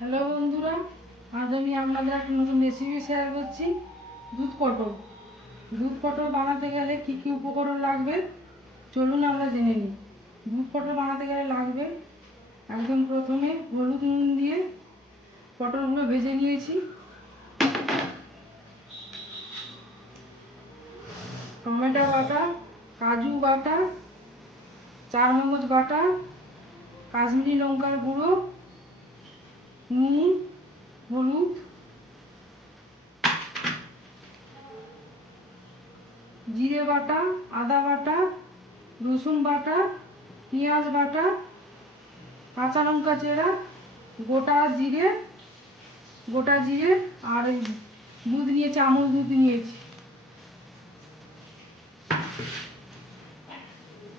Hello বন্ধুরা, আজ আমি আপনাদের একটা নতুন রেসিপি শেয়ার করছি। দুধ পটল। দুধ পটল বানাতে গেলে কী কী উপকরণ লাগবে চলুন আমরা জেনে নিই। দুধ পটল বানাতে গেলে লাগবে একদম প্রথমে হলুদ নুন দিয়ে পটলগুলো ভেজে নিয়েছি, টমেটো বাটা, কাজু বাটা, চারমগজ বাটা, কাশ্মীরি লঙ্কার গুঁড়ো, নুন, হলুদ, জিরে বাটা, আদা বাটা, রসুন বাটা, পেঁয়াজ বাটা, কাঁচা লঙ্কা চেরা, গোটা জিরে আর দুধ নিয়েছি, আমুল দুধ নিয়েছি।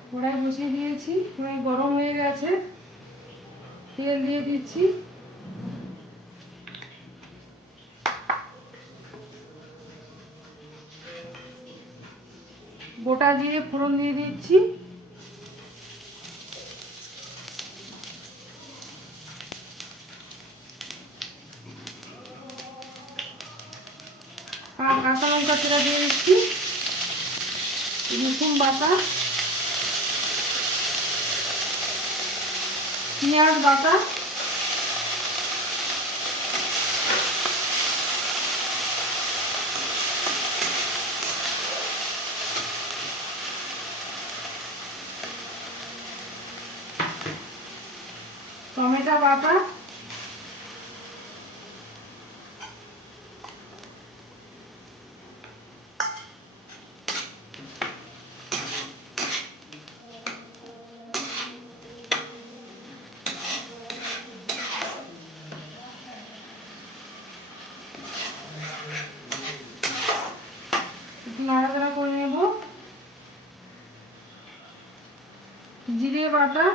কড়াই বসিয়ে দিয়েছি, কড়াই গরম হয়ে গেছে, তেল দিয়ে দিচ্ছি। গোটা জিরে ফোড়ন দিয়ে দিচ্ছি। আর কাঁচা লঙ্কা চেরা দিয়ে দিচ্ছি, রসুন বাটা, পেঁয়াজ বাটা, টমেটো বাটা, একটু নাড়াচাড়া করে নেব। জিরে বাটা,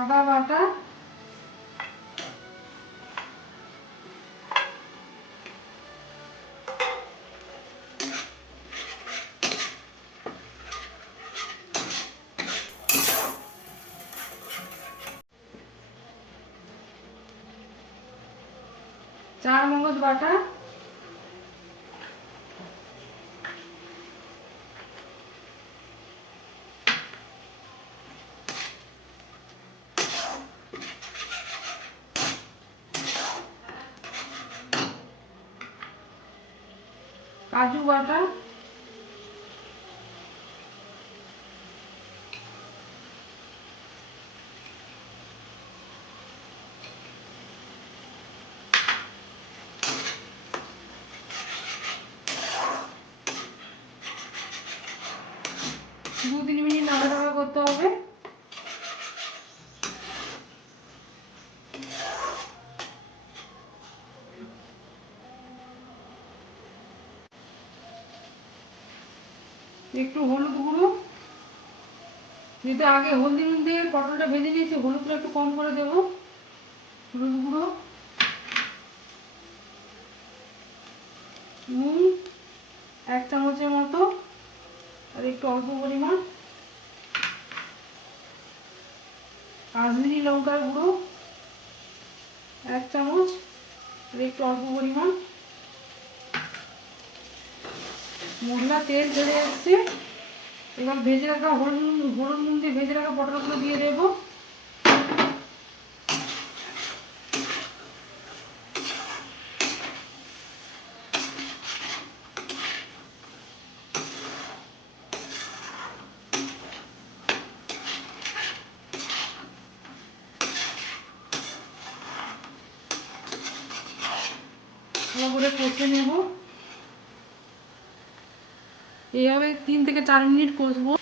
আদা বাটা, চারমগজ বাটা, কাজু বাটা, দু তিন মিনিট নাড়াচাড়া করতে হবে। একটু হলুদ গুঁড়ো, যেটা আগে হলদি নুন দিয়ে পটলটা ভেজে নিয়েছি, হলুদটা একটু কম করে দেবো। হলুদ গুঁড়ো, নুন 1 চামচের মতো, আর একটু অল্প পরিমাণ কাশ্মীরি লঙ্কার গুঁড়ো 1 চামচ, আর একটু অল্প পরিমাণ। মশলা তেল ছেড়ে এসছে, এবার ভেজে রাখা হলুদ নুন দিয়ে ভেজে রাখা পটলগুলো দিয়ে দেবো। ভালো করে কষে নেব। এইভাবে 3 থেকে 4 মিনিট কষবো।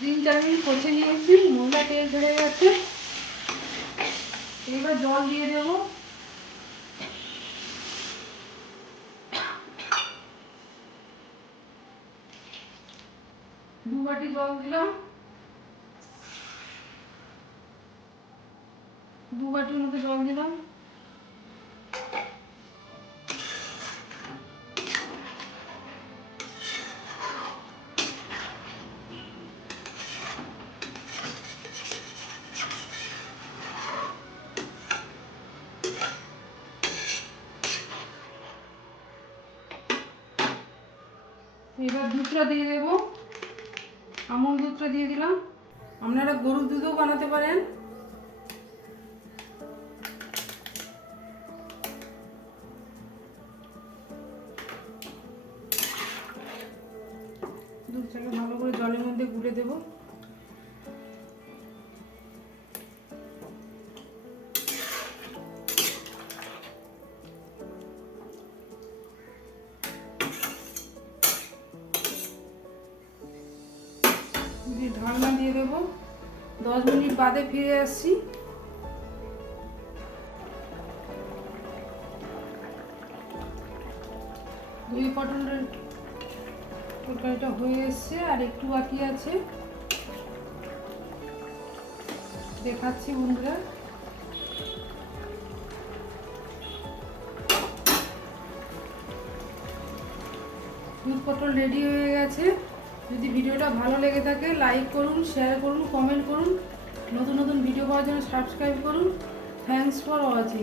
3-4 মিনিট কষে নিয়েছি, মশলা তেল ছেড়ে গেছে। এবার জল দিয়ে দেবো। 2 বাটি জল দিলাম, 2 বাটির মতো জল দিলাম। এবার দুধটা দিয়ে দেবো, আমুল দুধটা দিয়ে দিলাম। আপনারা গরুর দুধও বানাতে পারেন। দুধটাকে ভালো করে জলের মধ্যে গুলে দেবো। ঢাকনা দিয়ে দেবো। 10 মিনিট বাদে ফিরে আসছি। দই পটলের তরকারিটা হয়ে এসছে, আর একটু বাকি আছে, দেখাচ্ছি বন্ধুরা। দুধ পটল রেডি হয়ে গেছে। যদি ভিডিওটা ভালো লেগে থাকে লাইক করুন, শেয়ার করুন, কমেন্ট করুন। নতুন নতুন ভিডিও পাওয়ার জন্য সাবস্ক্রাইব করুন। Thanks for watching.